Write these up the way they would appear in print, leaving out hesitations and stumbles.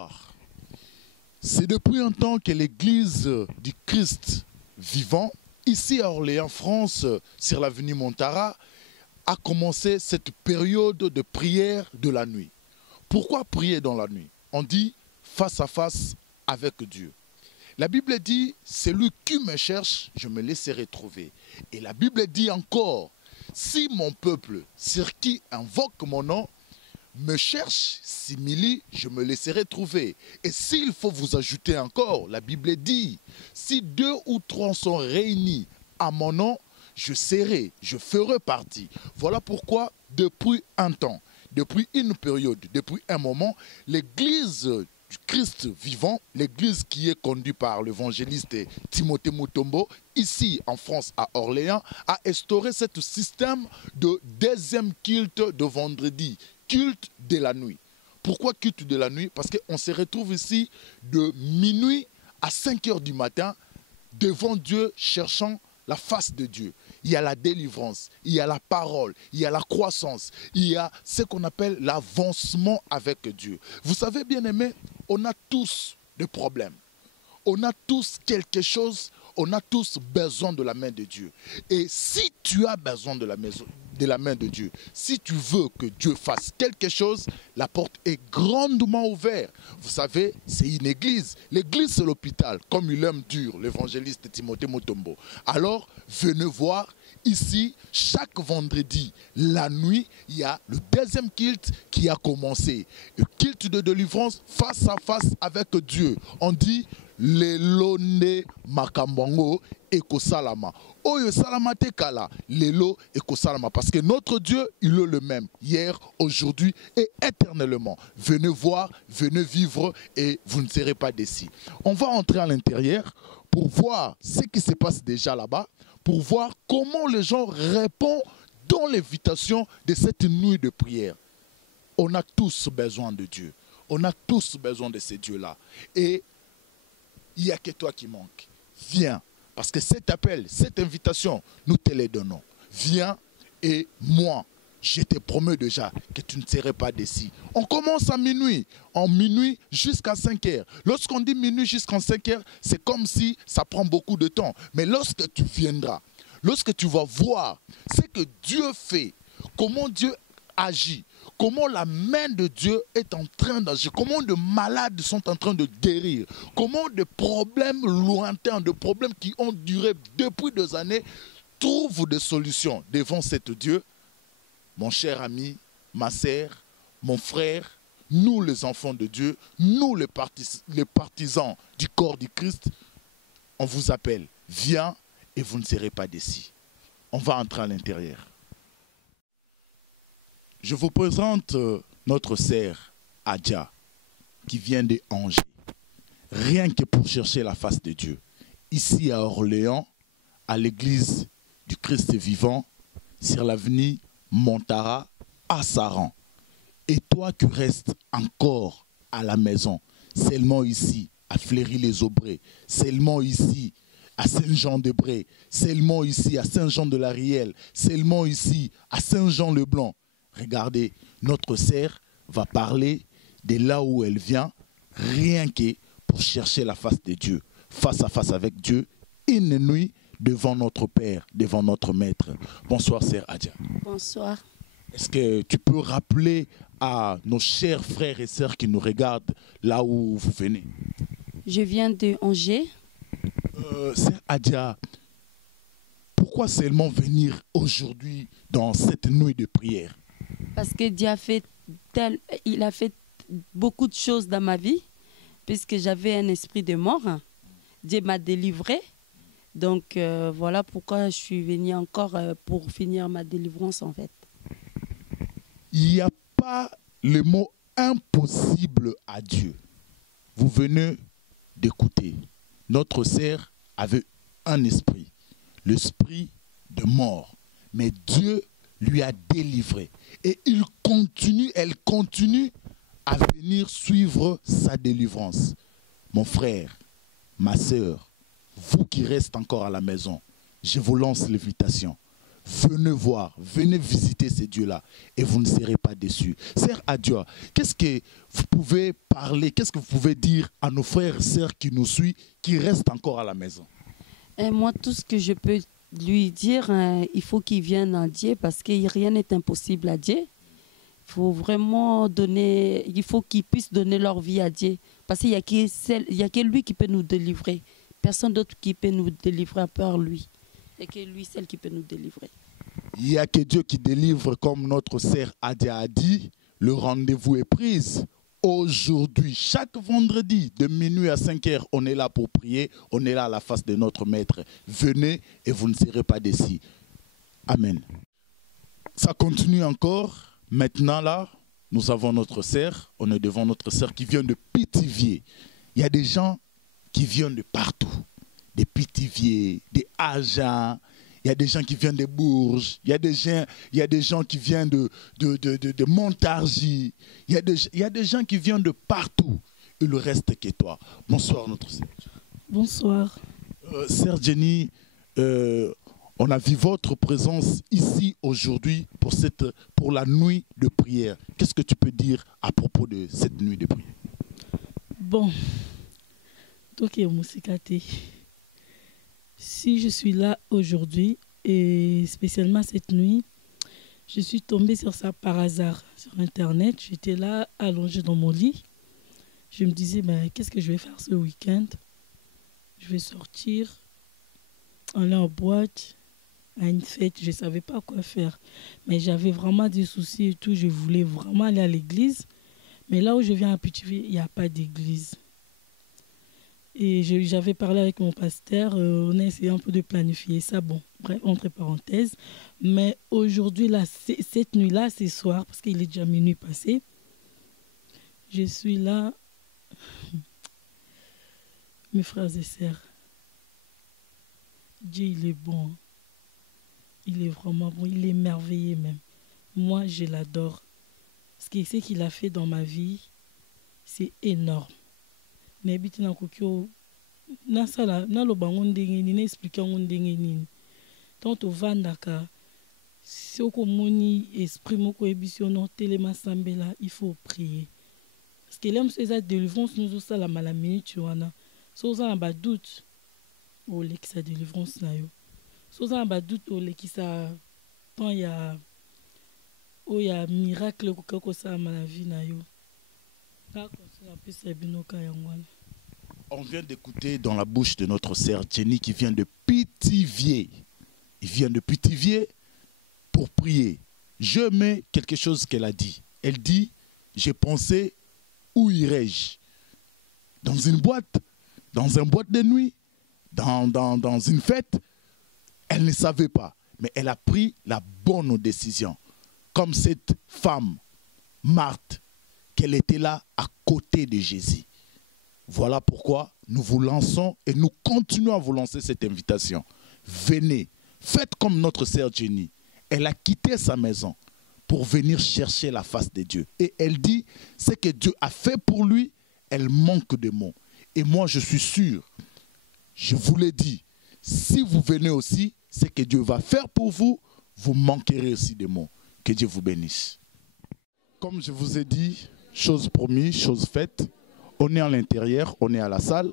Bonsoir. C'est depuis un temps que l'Église du Christ vivant, ici à Orléans, France, sur l'avenue Montara, a commencé cette période de prière de la nuit. Pourquoi prier dans la nuit? On dit face à face avec Dieu. La Bible dit, celui qui me cherche, je me laisserai trouver. Et la Bible dit encore, si mon peuple, sur qui invoque mon nom, me cherche, s'humilie, je me laisserai trouver. Et s'il faut vous ajouter encore, la Bible dit, si 2 ou 3 sont réunis à mon nom, je serai, je ferai partie. Voilà pourquoi, depuis un temps, depuis une période, depuis un moment, l'Église du Christ vivant, l'Église qui est conduite par l'évangéliste Timothée Mutombo, ici en France, à Orléans, a instauré ce système de deuxième culte de vendredi, culte de la nuit. Pourquoi culte de la nuit? Parce qu'on se retrouve ici de minuit à 5 heures du matin devant Dieu, cherchant la face de Dieu. Il y a la délivrance, il y a la parole, il y a la croissance, il y a ce qu'on appelle l'avancement avec Dieu. Vous savez, bien aimés, on a tous des problèmes. On a tous quelque chose, on a tous besoin de la main de Dieu. Et si tu as besoin de la main de Dieu, si tu veux que Dieu fasse quelque chose, la porte est grandement ouverte. Vous savez, c'est une église. L'église, c'est l'hôpital, comme il aime dire l'évangéliste Timothée Mutombo. Alors, venez voir, ici, chaque vendredi, la nuit, il y a le deuxième culte qui a commencé. Le culte de délivrance face à face avec Dieu. On dit, lelo ne makambongo ekosalama. Oyo salama te kala, lelo ekosalama. Parce que notre Dieu, il est le même, hier, aujourd'hui et éternellement. Venez voir, venez vivre et vous ne serez pas déçus. On va entrer à l'intérieur pour voir ce qui se passe déjà là-bas, pour voir comment les gens répondent dans l'invitation de cette nuit de prière. On a tous besoin de Dieu. On a tous besoin de ces dieux-là. Et il n'y a que toi qui manque. Viens. Parce que cet appel, cette invitation, nous te les donnons. Viens et moi, je te promets déjà que tu ne serais pas déçu. On commence à minuit. En minuit jusqu'à 5 heures. Lorsqu'on dit minuit jusqu'à 5 heures, c'est comme si ça prend beaucoup de temps. Mais lorsque tu viendras, lorsque tu vas voir ce que Dieu fait, comment Dieu agit, comment la main de Dieu est en train d'agir, comment de malades sont en train de guérir, comment de problèmes lointains, de problèmes qui ont duré depuis des années, trouvent des solutions devant cet Dieu. Mon cher ami, ma sœur, mon frère, nous les enfants de Dieu, nous les partisans du corps du Christ, on vous appelle, viens et vous ne serez pas déçus. On va entrer à l'intérieur. Je vous présente notre sœur Adja, qui vient de Angers, rien que pour chercher la face de Dieu. Ici à Orléans, à l'église du Christ vivant, sur l'avenue Montara, à Saran. Et toi qui restes encore à la maison, seulement ici, à Fleury-les-Aubrais, seulement ici, à Saint-Jean-de-Bray, seulement ici, à Saint-Jean-de-la-Rielle, seulement ici, à Saint-Jean-le-Blanc. Regardez, notre sœur va parler de là où elle vient, rien que pour chercher la face de Dieu, face à face avec Dieu, une nuit devant notre Père, devant notre Maître. Bonsoir, sœur Adja. Bonsoir. Est-ce que tu peux rappeler à nos chers frères et sœurs qui nous regardent là où vous venez? Je viens de Angers. Sœur Adja, pourquoi seulement venir aujourd'hui dans cette nuit de prière? Parce que Dieu il a fait beaucoup de choses dans ma vie, puisque j'avais un esprit de mort. Dieu m'a délivré. Donc voilà pourquoi je suis venue encore pour finir ma délivrance en fait. Il n'y a pas le mot impossible à Dieu. Vous venez d'écouter. Notre sœur avait un esprit, l'esprit de mort. Mais Dieu lui a délivré. Et elle continue à venir suivre sa délivrance. Mon frère, ma sœur, vous qui restez encore à la maison, je vous lance l'invitation. venez voir, venez visiter ces dieux-là et vous ne serez pas déçus. Sœur Adia, qu'est-ce que vous pouvez parler, qu'est-ce que vous pouvez dire à nos frères et sœurs qui nous suivent, qui restent encore à la maison? Et moi, tout ce que je peux lui dire, il faut qu'il vienne à Dieu parce que rien n'est impossible à Dieu. Il faut vraiment donner, il faut qu'ils puissent donner leur vie à Dieu. Parce qu'il n'y a que lui qui peut nous délivrer. Personne d'autre qui peut nous délivrer à part lui. Il n'y a que lui seul qui peut nous délivrer. Il n'y a que Dieu qui délivre, comme notre sœur Adia a dit. Le rendez-vous est pris. Aujourd'hui, chaque vendredi, de minuit à 5 heures, on est là pour prier. On est là à la face de notre Maître. Venez et vous ne serez pas déçus. Amen. Ça continue encore. Maintenant, là, nous avons notre sœur. On est devant notre sœur qui vient de Pithiviers. Il y a des gens qui viennent de partout. Des Pithiviers, des Agen. Il y a des gens qui viennent de Bourges. Il y a des gens qui viennent de Montargis. Il y a des gens qui viennent de partout. Il ne reste que toi. Bonsoir, notre sœur. Bonsoir. Sœur Jenny, on a vu votre présence ici aujourd'hui pour la nuit de prière. Qu'est-ce que tu peux dire à propos de cette nuit de prière? Bon, si je suis là aujourd'hui et spécialement cette nuit, je suis tombée sur ça par hasard sur Internet. J'étais là allongée dans mon lit. Je me disais, qu'est-ce que je vais faire ce week-end? Je vais sortir, aller en boîte, à une fête. Je ne savais pas quoi faire. Mais j'avais vraiment des soucis et tout. Je voulais vraiment aller à l'église. Mais là où je viens à Pithiviers, il n'y a pas d'église. Et j'avais parlé avec mon pasteur. On a essayé un peu de planifier ça. Bon, bref, entre parenthèses. Mais aujourd'hui, là, cette nuit-là, ce soir, parce qu'il est déjà minuit passé, je suis là. Mes frères et sœurs, Dieu, il est bon. Il est vraiment bon. Il est merveilleux même. Moi, je l'adore. Ce qu'il a fait dans ma vie, c'est énorme. Nebiti na kokyo na sala na lo bango ndenge ni na expliquer ngo ndenge nini. Tant au vandaka si okomoni esprit moko ebisiono telema sambela, il faut prier. Parce que l'aime ces délivrance nous ça la mala minute wana. So ça ba doute o lekisa délivrance na yo. So ça ba doute o lekisa tant ya o ya miracle ko ça mala vie na yo. On vient d'écouter dans la bouche de notre sœur Jenny qui vient de Pithiviers. Il vient de Pithiviers pour prier. Je mets quelque chose qu'elle a dit. Elle dit, j'ai pensé, où irais-je? Dans une boîte de nuit, dans une fête. Elle ne savait pas, mais elle a pris la bonne décision. Comme cette femme, Marthe, qu'elle était là à côté de Jésus. Voilà pourquoi nous vous lançons et nous continuons à vous lancer cette invitation. Venez, faites comme notre sœur Jenny. Elle a quitté sa maison pour venir chercher la face de Dieu. Et elle dit, ce que Dieu a fait pour lui, elle manque de mots. Et moi, je suis sûr, je vous l'ai dit, si vous venez aussi, ce que Dieu va faire pour vous, vous manquerez aussi de mots. Que Dieu vous bénisse. Comme je vous ai dit, chose promise, chose faite. On est à l'intérieur, on est à la salle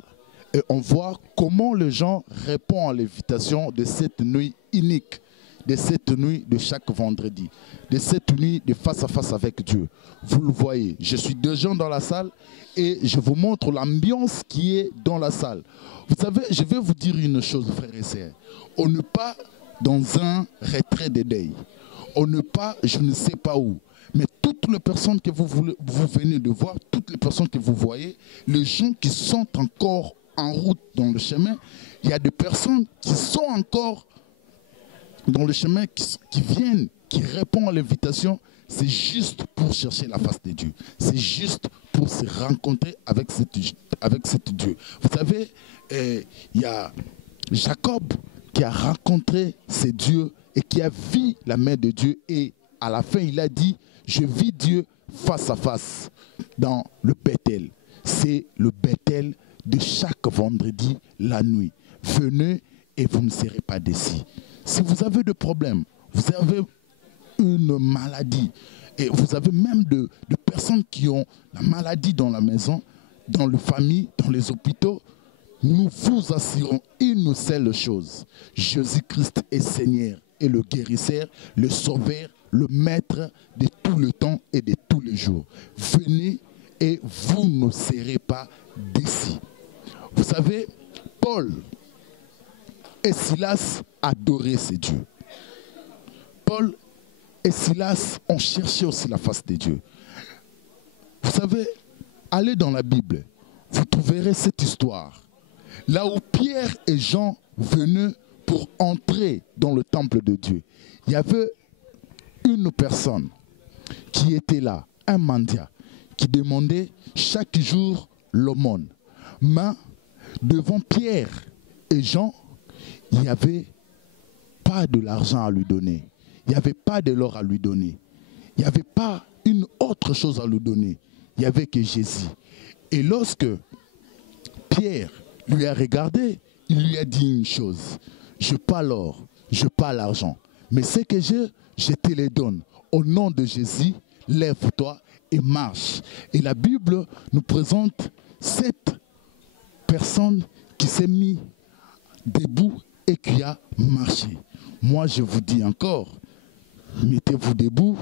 et on voit comment les gens répondent à l'invitation de cette nuit unique, de cette nuit de chaque vendredi, de cette nuit de face à face avec Dieu. Vous le voyez, je suis déjà dans la salle et je vous montre l'ambiance qui est dans la salle. Vous savez, je vais vous dire une chose, frères et sœurs. On n'est pas dans un retrait de deuil. On n'est pas, je ne sais pas où. Mais toutes les personnes que vous venez de voir, toutes les personnes que vous voyez, les gens qui sont encore en route dans le chemin, il y a des personnes qui sont encore dans le chemin, qui viennent, qui répondent à l'invitation. C'est juste pour chercher la face de Dieu. C'est juste pour se rencontrer avec cet Dieu. Vous savez, il y a Jacob qui a rencontré ce Dieu et qui a vu la main de Dieu. Et à la fin, il a dit, je vis Dieu face à face dans le Bethel. C'est le Bethel de chaque vendredi, la nuit. Venez et vous ne serez pas déçus. Si vous avez des problèmes, vous avez une maladie, et vous avez même de personnes qui ont la maladie dans la maison, dans les familles, dans les hôpitaux, nous vous assurons une seule chose. Jésus-Christ est Seigneur et le guérisseur, le sauveur, le maître de tout le temps et de tous les jours. Venez et vous ne serez pas déçus. Vous savez, Paul et Silas adoraient ces dieux. Paul et Silas ont cherché aussi la face de Dieu. Vous savez, allez dans la Bible, vous trouverez cette histoire. Là où Pierre et Jean venaient pour entrer dans le temple de Dieu, il y avait une personne qui était là, un mendiant, qui demandait chaque jour l'aumône. Mais devant Pierre et Jean, il n'y avait pas de l'argent à lui donner. Il n'y avait pas de l'or à lui donner. Il n'y avait pas une autre chose à lui donner. Il n'y avait que Jésus. Et lorsque Pierre lui a regardé, il lui a dit une chose. Je n'ai pas l'or, je n'ai pas l'argent. Mais ce que j'ai, je te les donne. Au nom de Jésus, lève-toi et marche. Et la Bible nous présente cette personne qui s'est mise debout et qui a marché. Moi, je vous dis encore, mettez-vous debout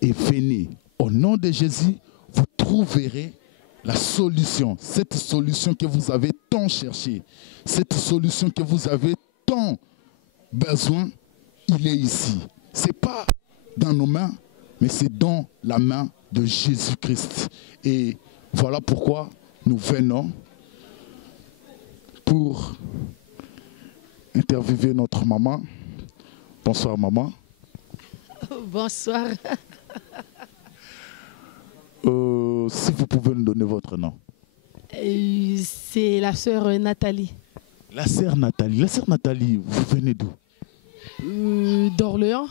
et venez. Au nom de Jésus, vous trouverez la solution. Cette solution que vous avez tant cherché, cette solution que vous avez tant besoin, il est ici. Ce n'est pas dans nos mains, mais c'est dans la main de Jésus-Christ. Et voilà pourquoi nous venons pour interviewer notre maman. Bonsoir maman. Bonsoir. Si vous pouvez nous donner votre nom. C'est la sœur Nathalie. La sœur Nathalie. La sœur Nathalie, vous venez d'où? D'Orléans.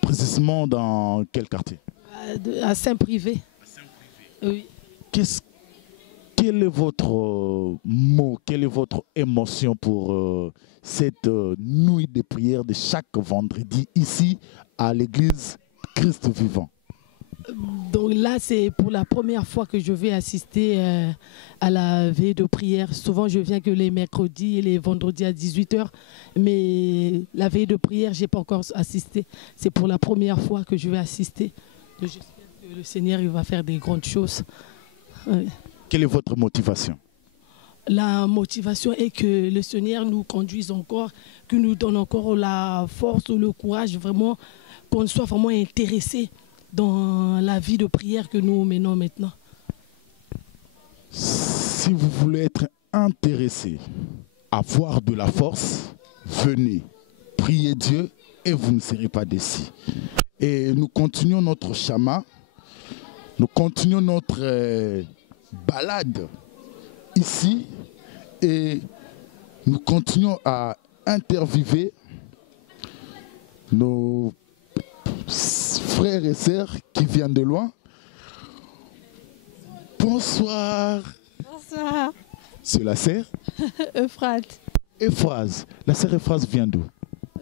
Précisément dans quel quartier? À Saint-Privé. Oui. Quel est votre mot, quelle est votre émotion pour cette nuit de prière de chaque vendredi ici à l'église Christ vivant? Donc là, c'est pour la première fois que je vais assister à la veille de prière. Souvent, je viens que les mercredis et les vendredis à 18h. Mais la veille de prière, je n'ai pas encore assisté. C'est pour la première fois que je vais assister. J'espère que le Seigneur il va faire des grandes choses. Quelle est votre motivation? La motivation est que le Seigneur nous conduise encore, qu'il nous donne encore la force, le courage, vraiment, qu'on soit vraiment intéressé dans la vie de prière que nous menons maintenant. Si vous voulez être intéressé, avoir de la force, venez, priez Dieu et vous ne serez pas déçus. Et nous continuons notre chemin, nous continuons notre balade ici et nous continuons à interviewer nos frères et sœurs qui viennent de loin. Bonsoir. Bonsoir. C'est la sœur Euphrate. Euphrasie. La sœur Euphrasie vient d'où?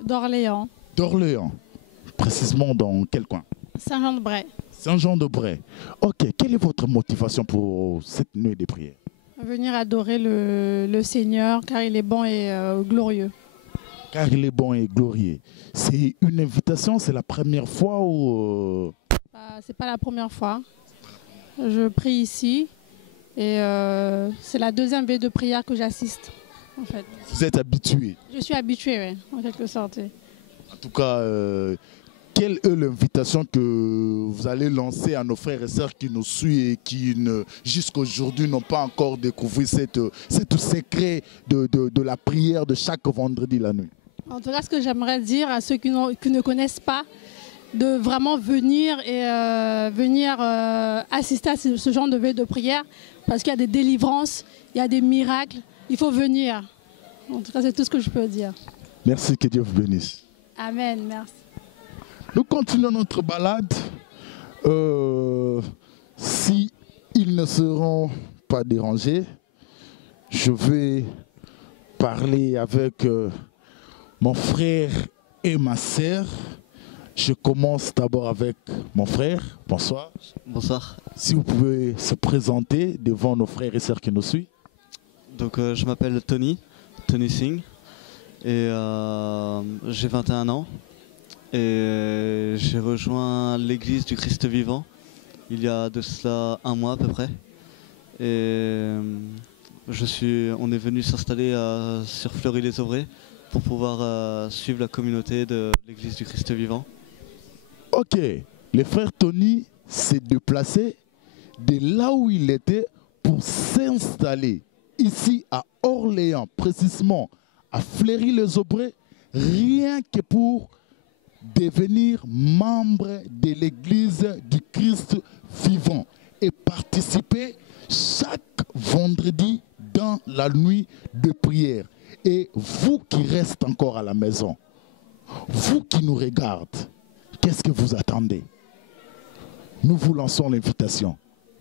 D'Orléans. D'Orléans. Précisément dans quel coin? Saint-Jean-de-Bray. Saint-Jean-de-Bray. Ok, quelle est votre motivation pour cette nuit de prière? Venir adorer le Seigneur car il est bon et glorieux. Car il est bon et glorieux. C'est une invitation, c'est la première fois ou... C'est pas la première fois. Je prie ici et c'est la deuxième veille de prière que j'assiste. En fait. Vous êtes habitué? Je suis habituée, oui, en quelque sorte. En tout cas, quelle est l'invitation que vous allez lancer à nos frères et sœurs qui nous suivent et qui jusqu'à aujourd'hui n'ont pas encore découvert cette secret de la prière de chaque vendredi la nuit? En tout cas, ce que j'aimerais dire à ceux qui ne connaissent pas, de vraiment venir et assister à ce genre de veille de prière, parce qu'il y a des délivrances, il y a des miracles, il faut venir. En tout cas, c'est tout ce que je peux dire. Merci, que Dieu vous bénisse. Amen, merci. Nous continuons notre balade. Si ils ne seront pas dérangés, je vais parler avec mon frère et ma sœur. Je commence d'abord avec mon frère. Bonsoir. Bonsoir. Si vous pouvez se présenter devant nos frères et sœurs qui nous suivent. Donc je m'appelle Tony Singh et j'ai 21 ans et j'ai rejoint l'église du Christ vivant il y a de cela un mois à peu près. Et on est venu s'installer sur Fleury-les-Aubrais pour pouvoir suivre la communauté de l'église du Christ vivant. Ok, le frère Tony s'est déplacé de là où il était pour s'installer ici à Orléans, précisément à Fleury-les-Aubrais, rien que pour devenir membre de l'église du Christ vivant et participer chaque vendredi dans la nuit de prière. Et vous qui restez encore à la maison, vous qui nous regardez, qu'est-ce que vous attendez? Nous vous lançons l'invitation.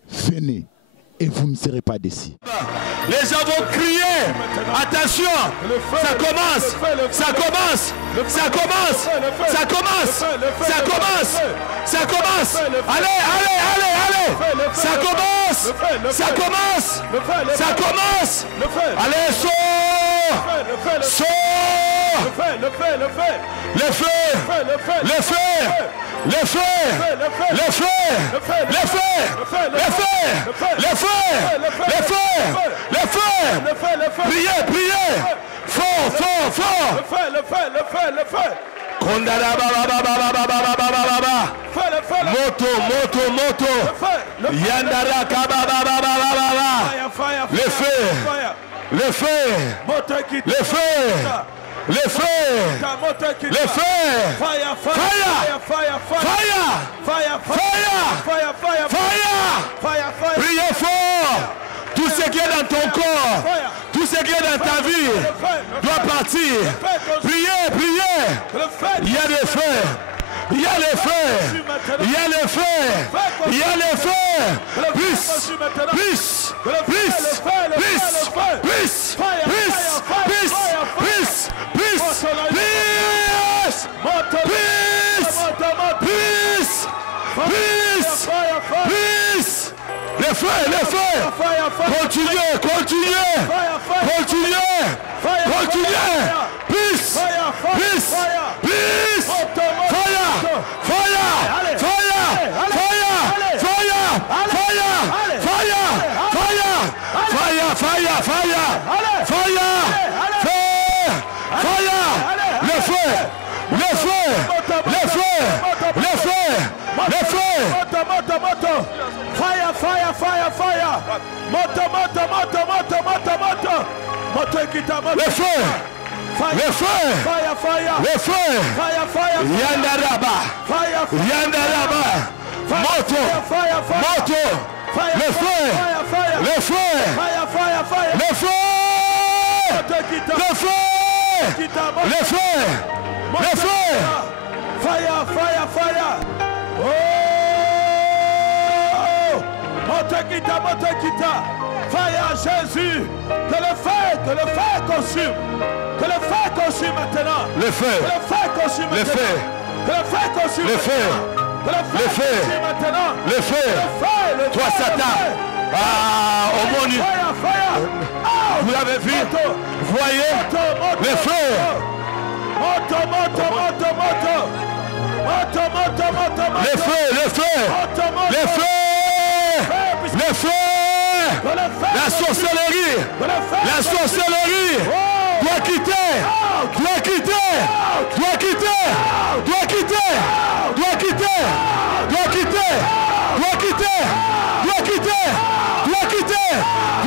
Venez et vous ne serez pas déçus. Les gens vont crier. Attention, ça commence, ça commence, ça commence, ça commence, ça commence, ça commence. Allez, allez, allez, allez. Ça commence, ça commence, ça commence. Allez, sors, sors. Le feu, le feu, le feu, le feu, le feu, le feu, le feu, le feu, priez, priez, fort, fort, fort. Le feu. Moto, moto, moto. Yandara kabababababa. Le feu, le feu, le feu. Le feu! Le feu! Fire! Fire! Fire! Fire! Priez fort! Tout ce qui est dans ton corps, tout ce qui est dans ta vie doit partir. Priez, priez! Il y a le feu! Il y a le feu! Il y a le feu! Il y a le feu! Plus! Plus! Plus! Plus! Plus! Plus! Plus! Plus! Plus! Plus! Plus! Plus! Le feu! Le feu! Continuez! Continuez! Continuez! Continuez! Plus! Plus! Plus! Fire! Fire! Fire! Fire! Fire! Fire! Fire! Fire! Fire! Fire! Fire! Le feu! Le feu! Le feu! Le feu! Le feu! Fire! Fire! Fire! Fire! Moto! Moto! Moto! Moto! Moto! Moto! Moto! Le feu! Le feu! Fire! Fire! Le feu! Fire! Fire! Yandaraba! Fire! Yandaraba! Moto! Moto! Le feu! Le feu! Le feu! Le feu! Le feu! Le feu! Fire! Fire! Fire! Oh! Motekita! Motekita! Fire Jésus! Que le feu consume! Que le feu consume maintenant! Le feu! Que le feu consume maintenant! Le feu! Que le feu consume! Le feu! Le feu! Maintenant! Le feu! Toi Satan! Ah! Au mon Dieu! Vous l'avez vu? Voyez le feu! Moto, moto, moto, moto! Moto, moto, moto, moto! Le feu! Le feu! Le feu! Le feu! La sorcellerie! La sorcellerie! Doit quitter! Doit quitter! Doit quitter! Doit quitter! Doit quitter! Doit quitter! Doit quitter! Doit quitter! Doit quitter!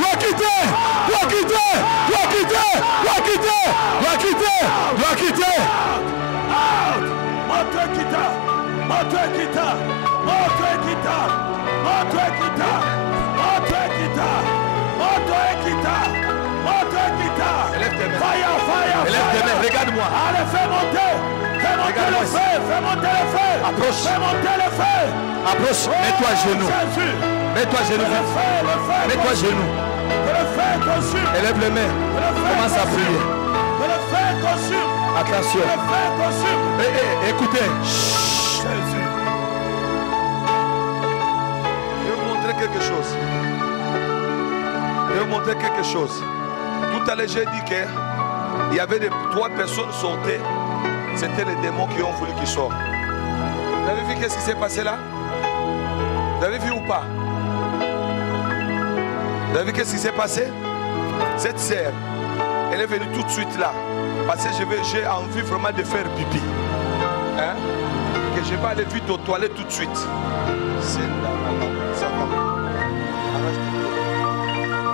Doit quitter! Doit quitter! Doit quitter! Doit quitter! Doit quitter! Doit quitter! Montre quitta! Montre quitta! Montre quitta! Montre quitta! Montre quitta! Montre quitta! Montre quitta! Fire! Fire! Élève tes mains, regarde-moi! Allez, fais monter! Fais monter le feu! Fais monter le feu! Approche! Fais monter le feu! Approche! Mets-toi à genoux! Mets-toi à genoux! Mets-toi à genoux! Que le feu consume! Élève les mains! Commence à prier! Que le feu consume! Attention. Le feu consume. Écoutez. Jésus. Je vais vous montrer quelque chose. Je vais vous montrer quelque chose. Tout à l'heure, j'ai dit qu'il y avait 3 personnes sorties. C'était les démons qui ont voulu qu'ils sortent. Vous avez vu qu'est-ce qui s'est passé là? Vous avez vu ou pas? Vous avez vu qu'est-ce qui s'est passé? Cette sœur, elle est venue tout de suite là. Parce que j'ai envie vraiment de faire pipi. Hein? Que je vais aller vite aux toilettes tout de suite. C'est là, ça va.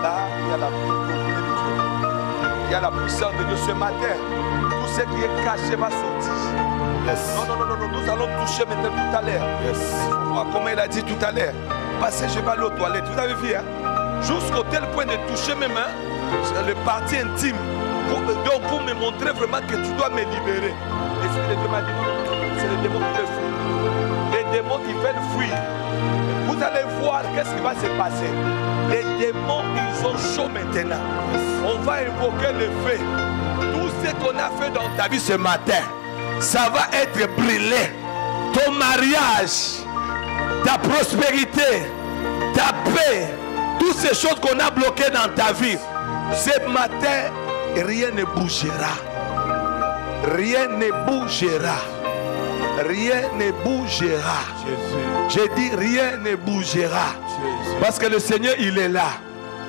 Là, il y a la puissance de Dieu. Il y a la puissance de Dieu ce matin. Tout ce qui est caché va sortir. Yes. Non, nous allons toucher maintenant tout à l'heure. Yes. Il faut voir comment il a dit tout à l'heure. Parce que je vais aller aux toilettes. Vous avez vu, hein? Jusqu'au tel point de toucher mes mains, le parti intime. Donc pour me montrer vraiment que tu dois me libérer. L'Esprit de Dieu m'a dit non, c'est les démons qui veulent fuir. Les démons qui veulent fuir. Vous allez voir qu'est-ce qui va se passer. Les démons, ils sont chauds maintenant. On va invoquer le feu. Tout ce qu'on a fait dans ta vie ce matin, ça va être brûlé. Ton mariage, ta prospérité, ta paix, toutes ces choses qu'on a bloquées dans ta vie, ce matin, rien ne bougera. Rien ne bougera. Rien ne bougera. J'ai dit rien ne bougera. Parce que le Seigneur, il est là.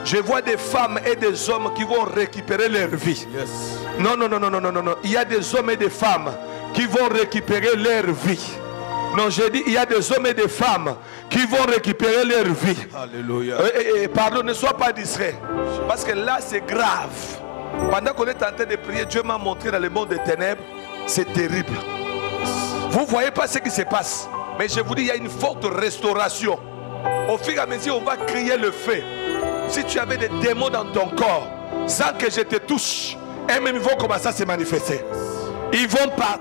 Je vois des femmes et des hommes qui vont récupérer leur vie. Non. Il y a des hommes et des femmes qui vont récupérer leur vie. Non, j'ai dit, il y a des hommes et des femmes qui vont récupérer leur vie. Alléluia. Pardon, ne sois pas distrait. Parce que là, c'est grave. Pendant qu'on est en train de prier, Dieu m'a montré dans le monde des ténèbres. C'est terrible. Vous ne voyez pas ce qui se passe. Mais je vous dis, il y a une forte restauration. Au fur et à mesure, on va crier le feu. Si tu avais des démons dans ton corps, sans que je te touche, eux-mêmes vont commencer à se manifester. Ils vont partir.